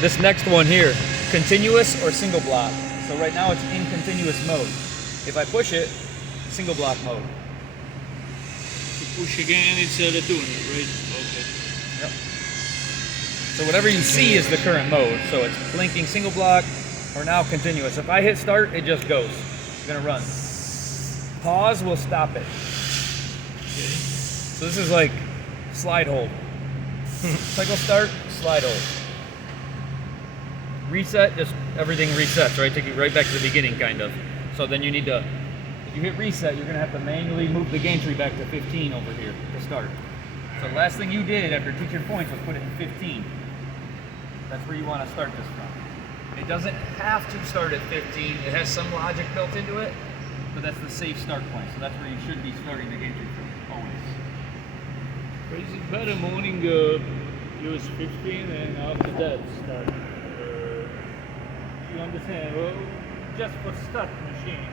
this next one here, continuous or single block. So right now it's in continuous mode. If I push it, single block mode. To push again, it's return, right? Okay. Yep. So whatever you see is the current mode. So it's blinking single block or now continuous. If I hit start, it just goes. It's gonna run. Pause will stop it. Okay. So this is like slide hold. Cycle start, slide hold. Reset, just everything resets, right? Take you right back to the beginning, kind of. So then you need to, if you hit reset, you're gonna have to manually move the game tree back to 15 over here to start. So the last thing you did after teaching points was put it in 15. That's where you wanna start this from. It doesn't have to start at 15. It has some logic built into it, but that's the safe start point. So that's where you should be starting the game tree from, always. But is it better morning use 15 and after that start? You understand? Well, just for start machine.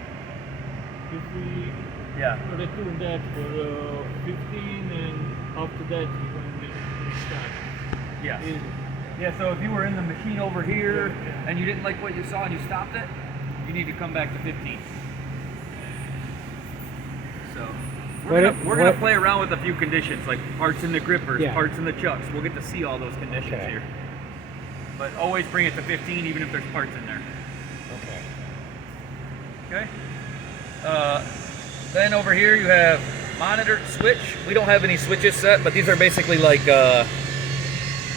If we return that for 15 and after that we're going to restart. Yes. Yeah, so if you were in the machine over here and you didn't like what you saw and you stopped it, you need to come back to 15. So we're gonna play around with a few conditions, like parts in the grippers, parts in the chucks. We'll get to see all those conditions here. But always bring it to 15 even if there's parts in there. Okay. Then over here you have monitor, switch. We don't have any switches set, but these are basically like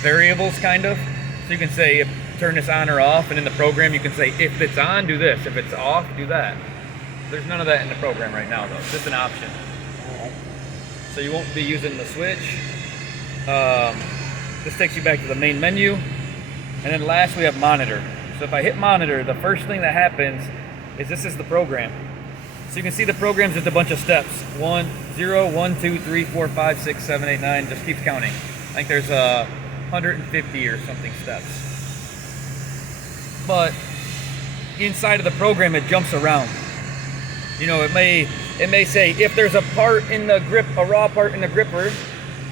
variables, kind of. So you can say, turn this on or off, and in the program you can say, if it's on, do this. If it's off, do that. There's none of that in the program right now, though. It's just an option. So you won't be using the switch. This takes you back to the main menu. And then last we have monitor. So if I hit monitor, the first thing that happens is this is the program. So you can see the program's just a bunch of steps. 1, 0, 1, 2, 3, 4, 5, 6, 7, 8, 9, just keeps counting. I think there's 150 or something steps. But inside of the program it jumps around. You know, it may say if there's a part in the grip, a raw part in the gripper,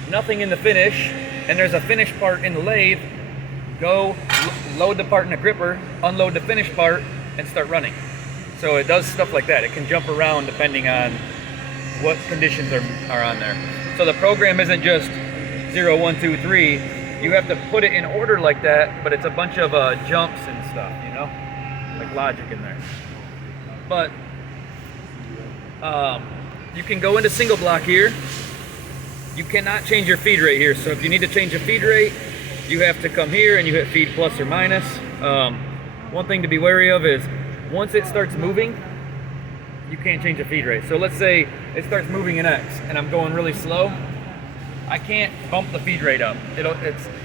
nothing in the finish, and there's a finished part in the lathe, go load the part in the gripper, unload the finished part, and start running. So it does stuff like that. It can jump around depending on what conditions are on there. So the program isn't just 0, 1, 2, 3. You have to put it in order like that, but it's a bunch of jumps and stuff, you know? Like logic in there. But you can go into single block here. You cannot change your feed rate here. So if you need to change your feed rate, you have to come here and you hit feed plus or minus. One thing to be wary of is once it starts moving, you can't change the feed rate. So let's say it starts moving in X and I'm going really slow. I can't bump the feed rate up.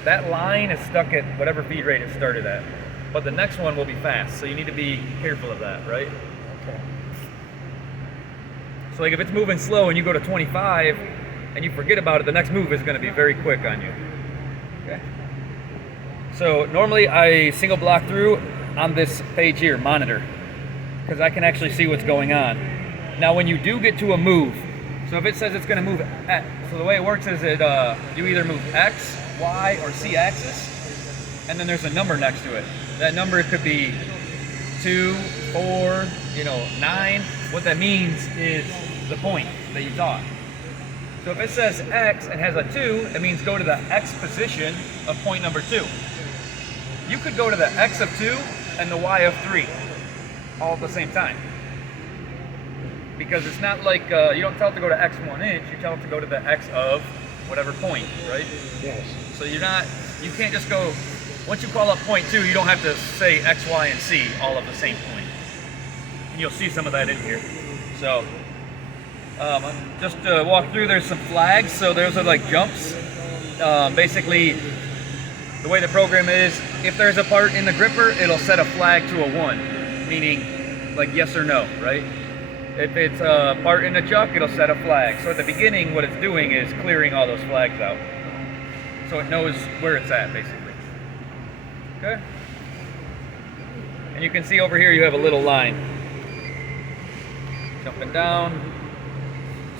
That line is stuck at whatever feed rate it started at. But the next one will be fast, so you need to be careful of that, right? Okay. So like if it's moving slow and you go to 25 and you forget about it, the next move is going to be very quick on you. Okay. So normally I single block through on this page here, monitor, because I can actually see what's going on. Now when you do get to a move, so if it says it's going to move X, so the way it works is you either move X, Y, or C axis, and then there's a number next to it. That number could be 2, 4, 9. What that means is the point that you taught. So if it says X and has a 2, it means go to the X position of point number 2. You could go to the X of 2 and the Y of 3 all at the same time. Because it's not like, you don't tell it to go to X 1 inch, you tell it to go to the X of whatever point, right? Yes. So you can't just go, once you call up point 2, you don't have to say X, Y, and C all of the same point. And you'll see some of that in here. So, just to walk through, there's some flags, so those are like jumps. Basically, the way the program is, if there's a part in the gripper, it'll set a flag to a 1, meaning like yes or no, right? If it's a part in the chuck, it'll set a flag. So at the beginning, what it's doing is clearing all those flags out. So it knows where it's at, basically. Okay? And you can see over here you have a little line. Jumping down.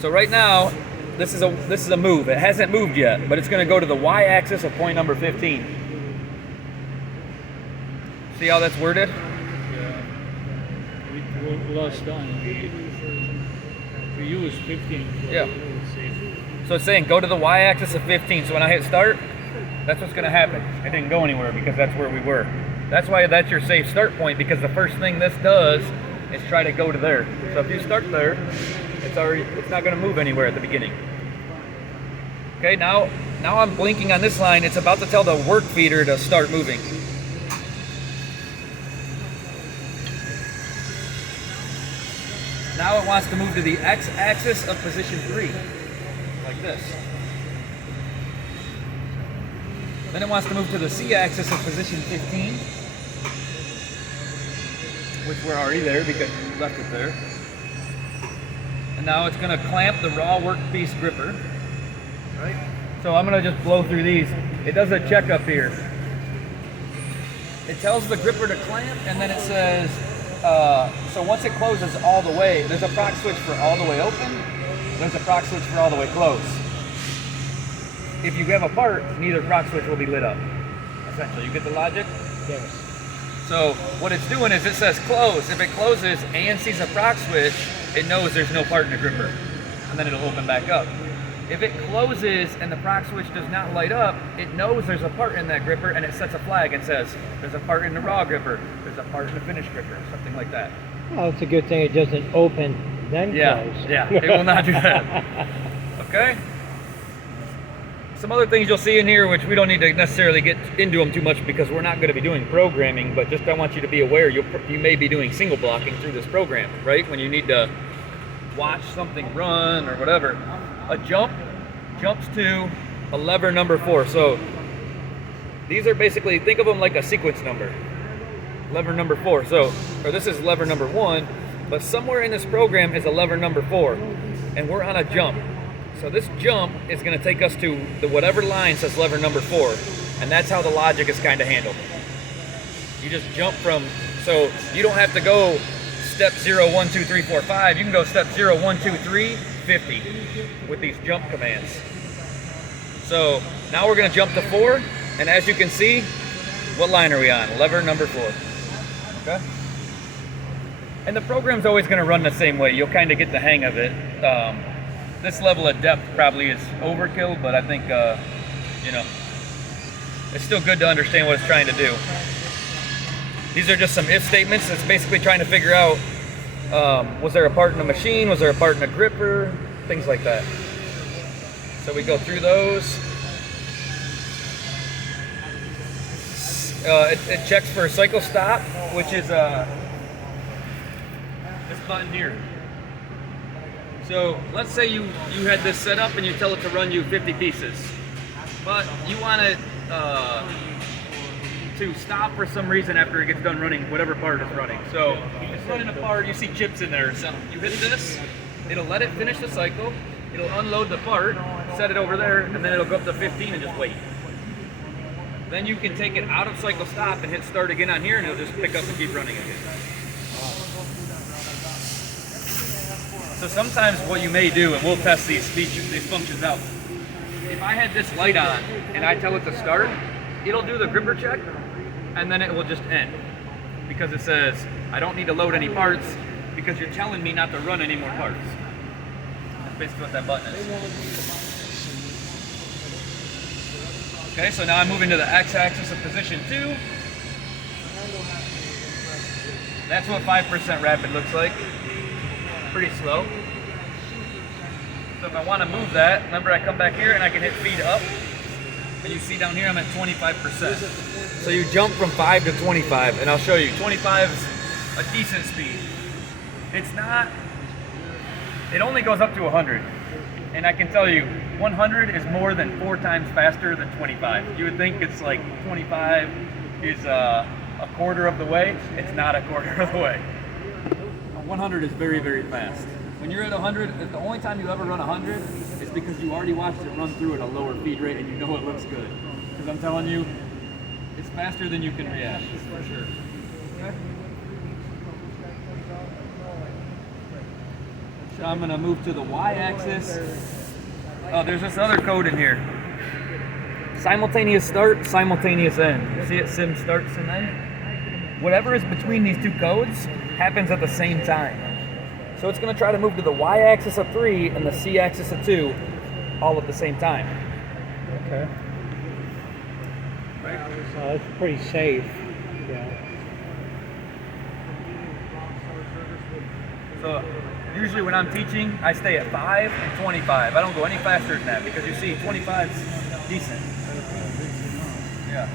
So right now, this is a move. It hasn't moved yet, but it's going to go to the Y-axis of point number 15. See how that's worded? Yeah. Last time we used 15. Yeah. So it's saying go to the y-axis of 15. So when I hit start, that's what's going to happen. It didn't go anywhere because that's where we were. That's why that's your safe start point, because the first thing this does is try to go to there. So if you start there, it's not going to move anywhere at the beginning. Okay, now I'm blinking on this line. It's about to tell the work feeder to start moving. Now it wants to move to the x-axis of position 3, like this. Then it wants to move to the c-axis of position 15, which we're already there because we left it there. And now it's going to clamp the raw workpiece gripper. Right? So I'm going to just blow through these. It does a check up here. It tells the gripper to clamp, and then it says, so once it closes all the way, there's a proc switch for all the way open, there's a proc switch for all the way closed. If you have a part, neither proc switch will be lit up. Essentially, you get the logic? Yes. So what it's doing is it says close. If it closes and sees a proc switch, it knows there's no part in the gripper, and then it'll open back up. If it closes and the proc switch does not light up, it knows there's a part in that gripper, and it sets a flag and says, there's a part in the raw gripper, there's a part in the finished gripper, something like that. Well, it's a good thing it doesn't open, then close. Yeah, it will not do that. Okay? Some other things you'll see in here, which we don't need to necessarily get into them too much because we're not going to be doing programming, but just I want you to be aware you may be doing single blocking through this program, right? When you need to watch something run or whatever. A jump jumps to a lever number 4. So these are basically, think of them like a sequence number. Lever number 4. So, or this is lever number 1, but somewhere in this program is a lever number 4, and we're on a jump. So this jump is going to take us to the whatever line says lever number 4, and that's how the logic is kind of handled. You just jump from, so you don't have to go step 0, 1, 2, 3, 4, 5. You can go step 0, 1, 2, 3, 50 with these jump commands. So now we're going to jump to 4, and as you can see, what line are we on? Lever number 4. Okay. And the program's always going to run the same way. You'll kind of get the hang of it. This level of depth probably is overkill, but I think, it's still good to understand what it's trying to do. These are just some if statements. It's basically trying to figure out, was there a part in the machine? Was there a part in the gripper? Things like that. So we go through those. It checks for a cycle stop, which is this button here. So let's say you had this set up and you tell it to run you 50 pieces, but you want it to stop for some reason after it gets done running whatever part is running. So it's running a part, you see chips in there. So you hit this, it'll let it finish the cycle, it'll unload the part, set it over there, and then it'll go up to 15 and just wait. Then you can take it out of cycle stop and hit start again on here, and it'll just pick up and keep running again. So sometimes what you may do, and we'll test these features, these functions out. If I had this light on and I tell it to start, it'll do the gripper check, and then it will just end. Because it says, I don't need to load any parts, because you're telling me not to run any more parts. That's basically what that button is. Okay, so now I'm moving to the x-axis of position 2. That's what 5% rapid looks like. Pretty slow. So if I want to move that, remember I come back here and I can hit feed up. And you see down here I'm at 25%. So you jump from 5 to 25, and I'll show you. 25 is a decent speed. It's not, it only goes up to 100. And I can tell you, 100 is more than 4 times faster than 25. You would think it's like 25 is a quarter of the way. It's not a quarter of the way. 100 is very, very fast. When you're at 100, the only time you ever run 100 is because you already watched it run through at a lower feed rate and you know it looks good. Because I'm telling you, it's faster than you can react, for sure. Okay. So I'm gonna move to the y-axis. Oh, there's this other code in here. Simultaneous start, simultaneous end. You see it, sim start, sim end? whatever is between these two codes happens at the same time. So it's going to try to move to the y-axis of 3 and the c-axis of 2 all at the same time. Okay. So that's pretty safe. Yeah. So usually when I'm teaching, I stay at 5 and 25. I don't go any faster than that because you see 25 is decent. Yeah.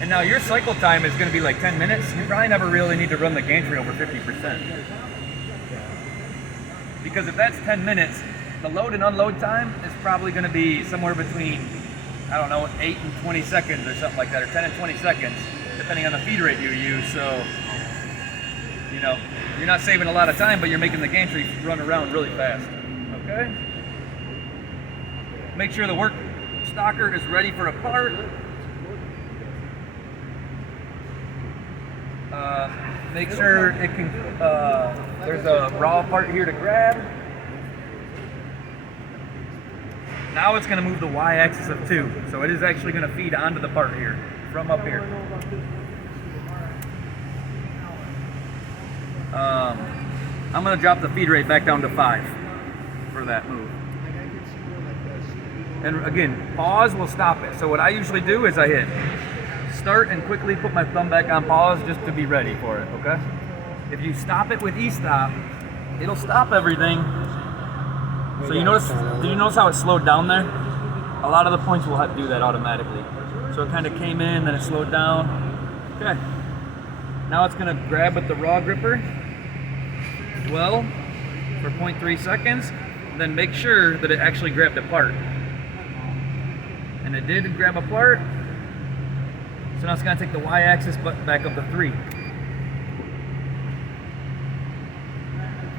And now your cycle time is going to be like 10 minutes. You probably never really need to run the gantry over 50%. Because if that's 10 minutes, the load and unload time is probably going to be somewhere between, I don't know, 8 and 20 seconds or something like that, or 10 and 20 seconds, depending on the feed rate you use. So, you know, you're not saving a lot of time, but you're making the gantry run around really fast. Okay? Make sure the work stocker is ready for a part. Make sure it can, there's a raw part here to grab. Now it's going to move the y-axis of 2. So it is actually going to feed onto the part here, from up here. I'm going to drop the feed rate back down to 5 for that move. And again, pause will stop it. So what I usually do is I hit start and quickly put my thumb back on pause just to be ready for it, okay? If you stop it with e-stop, it'll stop everything. So you notice, did you notice how it slowed down there? A lot of the points will have to do that automatically. So it kind of came in, then it slowed down. Okay. Now it's gonna grab with the raw gripper, dwell for 0.3 seconds, then make sure that it actually grabbed a part. And it did grab a part. So now it's going to take the y-axis back up to 3.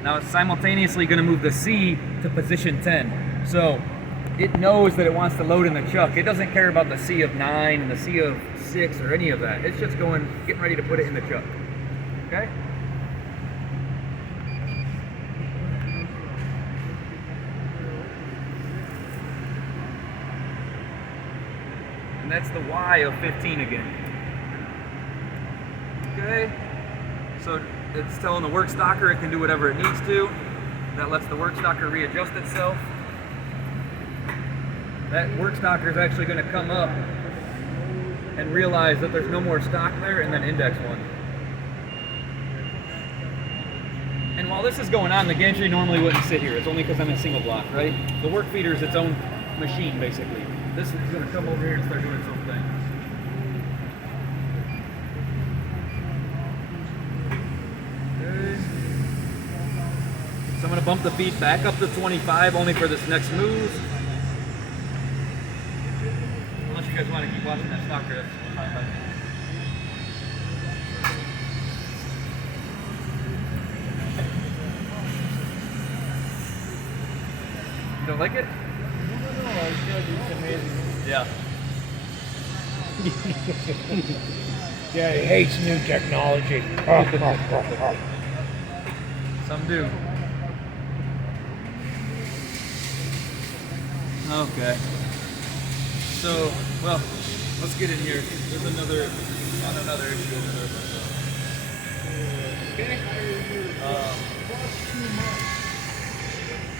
Now it's simultaneously going to move the C to position 10. So it knows that it wants to load in the chuck. It doesn't care about the C of 9 and the C of 6 or any of that. It's just getting ready to put it in the chuck. Okay? And that's the Y of 15 again. Okay, so it's telling the work stocker it can do whatever it needs to. That lets the work stocker readjust itself. That work stocker is actually going to come up and realize that there's no more stock there and then index 1. And while this is going on, the gantry normally wouldn't sit here. It's only because I'm in single block, right? The work feeder is its own machine, basically. This is going to come over here and start doing its own thing. Okay. So I'm going to bump the feed back up to 25 only for this next move. Unless you guys want to keep watching that stocker, that's fine by me. You don't like it? No, it's amazing. Yeah. Yeah, he hates new technology. Some do. Okay. So, well, let's get in here. There's another issue over there. Okay.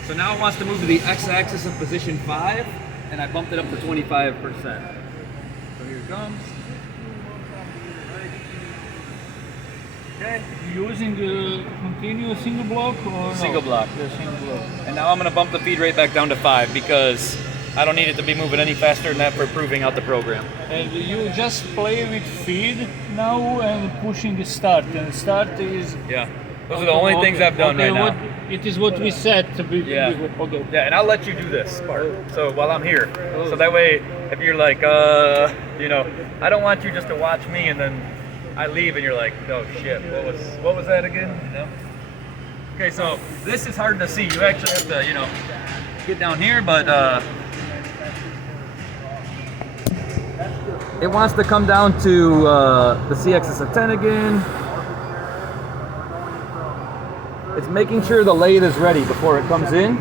So now it wants to move to the x-axis of position 5, and I bumped it up to 25%. So here it comes. Okay. You using the continuous single block or Single no? block. The single block. And now I'm going to bump the feed rate back down to 5 because I don't need it to be moving any faster than that for proving out the program. And you just play with feed now and pushing the start. And start is... Yeah. Those are the only things I've done right now. It is what we set to be. Yeah. Okay. Yeah, and I'll let you do this part. So while I'm here. So that way, if you're like, you know, I don't want you just to watch me and then I leave and you're like, oh shit, what was that again? You know? Okay, so this is hard to see. You actually have to, you know, get down here, but it wants to come down to the C-axis of 10 again. It's making sure the lathe is ready before it comes in.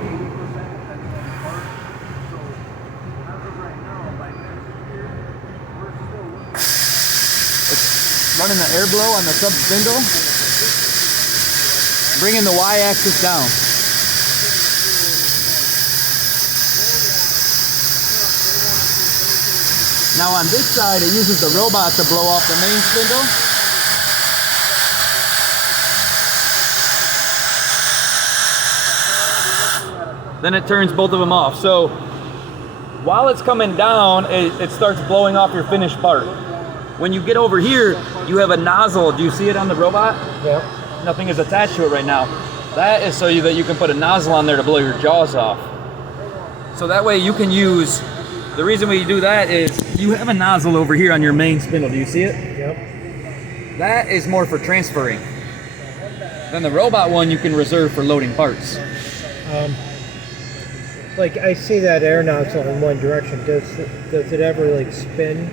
It's running the air blow on the sub spindle, bringing the y-axis down. Now on this side, it uses the robot to blow off the main spindle. Then it turns both of them off. So while it's coming down, it starts blowing off your finished part. When you get over here, you have a nozzle. Do you see it on the robot? Yep. Nothing is attached to it right now. That is so that you can put a nozzle on there to blow your jaws off. So that way you can use, the reason we do that is you have a nozzle over here on your main spindle. Do you see it? Yep. That is more for transferring. Then the robot one you can reserve for loading parts. Like I see that air nozzle in one direction. Does it ever like spin,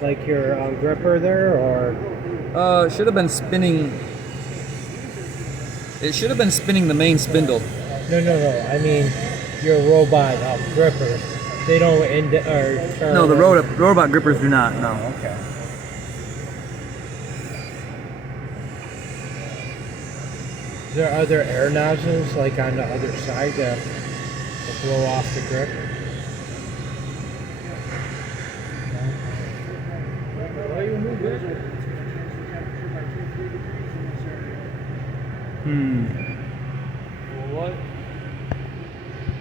like your gripper there, or? It should have been spinning. It should have been spinning the main spindle. No. I mean, your robot grippers. They don't end or turn. No, the robot grippers do not. No. Okay. Are there air nozzles like on the other side that will blow off the grip? Hmm.